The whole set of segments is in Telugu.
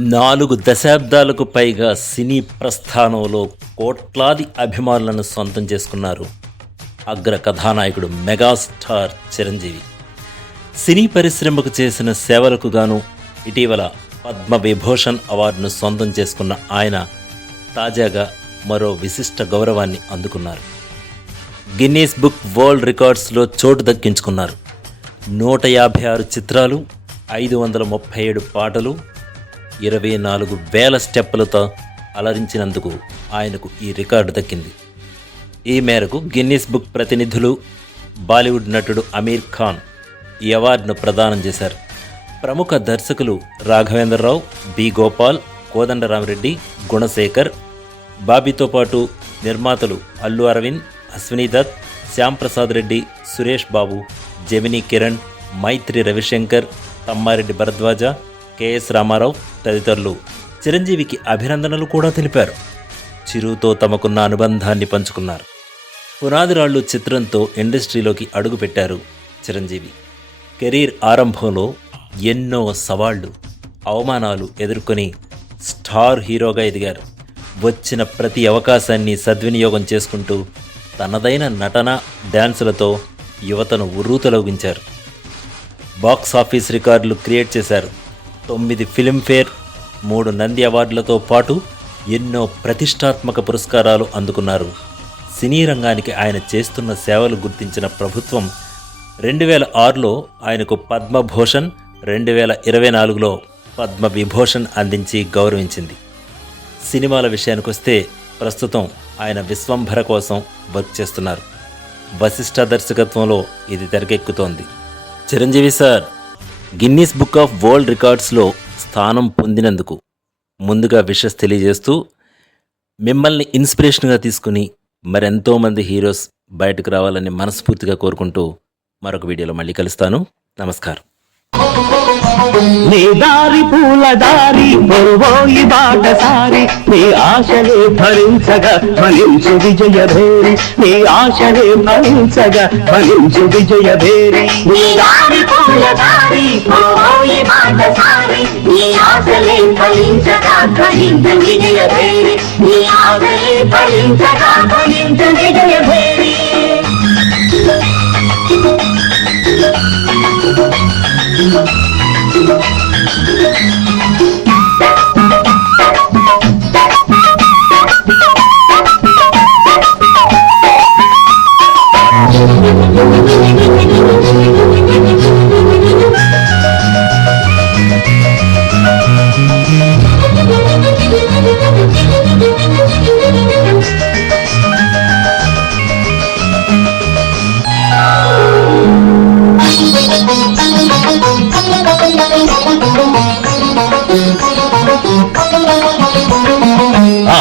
నాలుగు దశాబ్దాలకు పైగా సినీ ప్రస్థానంలో కోట్లాది అభిమానులను సొంతం చేసుకున్నారు అగ్ర కథానాయకుడు మెగాస్టార్ చిరంజీవి. సినీ పరిశ్రమకు చేసిన సేవలకు గాను ఇటీవల పద్మ విభూషణ్ అవార్డును సొంతం చేసుకున్న ఆయన తాజాగా మరో విశిష్ట గౌరవాన్ని అందుకున్నారు. గిన్నీస్ బుక్ వరల్డ్ రికార్డ్స్లో చోటు దక్కించుకున్నారు. నూట యాభై ఆరు చిత్రాలు ఐదు వందల ముప్పై ఏడు పాటలు ఇరవై నాలుగు వేల స్టెప్పులతో అలరించినందుకు ఆయనకు ఈ రికార్డు దక్కింది. ఈ మేరకు గిన్నీస్ బుక్ ప్రతినిధులు బాలీవుడ్ నటుడు అమీర్ ఖాన్ ఈ అవార్డును ప్రదానం చేశారు. ప్రముఖ దర్శకులు రాఘవేంద్రరావు బి గోపాల్ కోదండరామరెడ్డి గుణశేఖర్ బాబీతో పాటు నిర్మాతలు అల్లు అరవింద్ అశ్విని దత్ శ్యాంప్రసాద్ రెడ్డి సురేష్ బాబు జమినీ కిరణ్ మైత్రి రవిశంకర్ తమ్మారెడ్డి భరద్వాజ కెఎస్ రామారావు తదితరులు చిరంజీవికి అభినందనలు కూడా తెలిపారు. చిరుతో తమకున్న అనుబంధాన్ని పంచుకున్నారు. పునాదిరాళ్ళు చిత్రంతో ఇండస్ట్రీలోకి అడుగుపెట్టారు చిరంజీవి. కెరీర్ ఆరంభంలో ఎన్నో సవాళ్ళు అవమానాలు ఎదుర్కొని స్టార్ హీరోగా ఎదిగారు. వచ్చిన ప్రతి అవకాశాన్ని సద్వినియోగం చేసుకుంటూ తనదైన నటన డ్యాన్సులతో యువతను ఉర్రూతలోగించారు. బాక్స్ ఆఫీస్ రికార్డులు క్రియేట్ చేశారు తొమ్మిది ఫిల్మ్ఫేర్ మూడు నంది అవార్డులతో పాటు ఎన్నో ప్రతిష్టాత్మక పురస్కారాలు అందుకున్నారు. సినీ రంగానికి ఆయన చేస్తున్న సేవలు గుర్తించిన ప్రభుత్వం రెండు వేల ఆరులో ఆయనకు పద్మభూషణ్ రెండు వేల ఇరవై నాలుగులో పద్మ విభూషణ్ అందించి గౌరవించింది. సినిమాల విషయానికొస్తే ప్రస్తుతం ఆయన విశ్వంభర కోసం వర్క్ చేస్తున్నారు. వశిష్ఠ దర్శకత్వంలో ఇది తెరకెక్కుతోంది. Chiranjeevi sir Guinness book of world రికార్డ్స్లో స్థానం పొందినందుకు ముందుగా విషస్ తెలియజేస్తూ మిమ్మల్ని ఇన్స్పిరేషన్గా తీసుకుని మరెంతోమంది హీరోస్ బయటకు రావాలని మనస్ఫూర్తిగా కోరుకుంటూ మరొక వీడియోలో మళ్ళీ కలుస్తాను. నమస్కారం. నీ దారి పూల దారి పొరువోయి బాటసారి నీ ఆశలే భరించగా ఫలించు విజయ భేరి. నీ ఆశలే భరించగా ఫలించు విజయ భేరి. నీ దారి పూల దారి పోయి బాటసారి నీ ఆశలే ఫలించగా ఫలించు విజయ భేరి. నీ ఆశలే ఫలించగా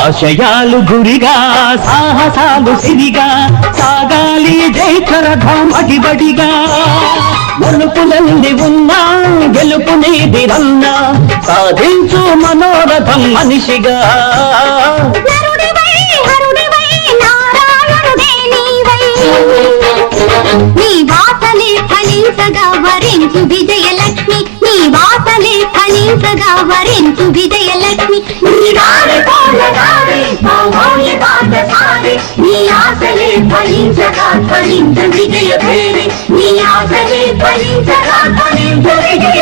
ఆశయాలు గురిగా సాహసాలు సిరిగా సాగాలి జైకరథం అడిబడిగా మలుపులన్నీ ఉన్నా గెలుపునేది రన్నా సాధించు మనోరథం మనిషిగా. వరించు విజయలక్ష్మి నీ వాసనే ఫలించగా వరించు విజయలక్ష్మి. నీ ఆశలే ఫలించగా ఫలించ విజయ నీ ఆశలే ఫలించగా ఫలించ విజయ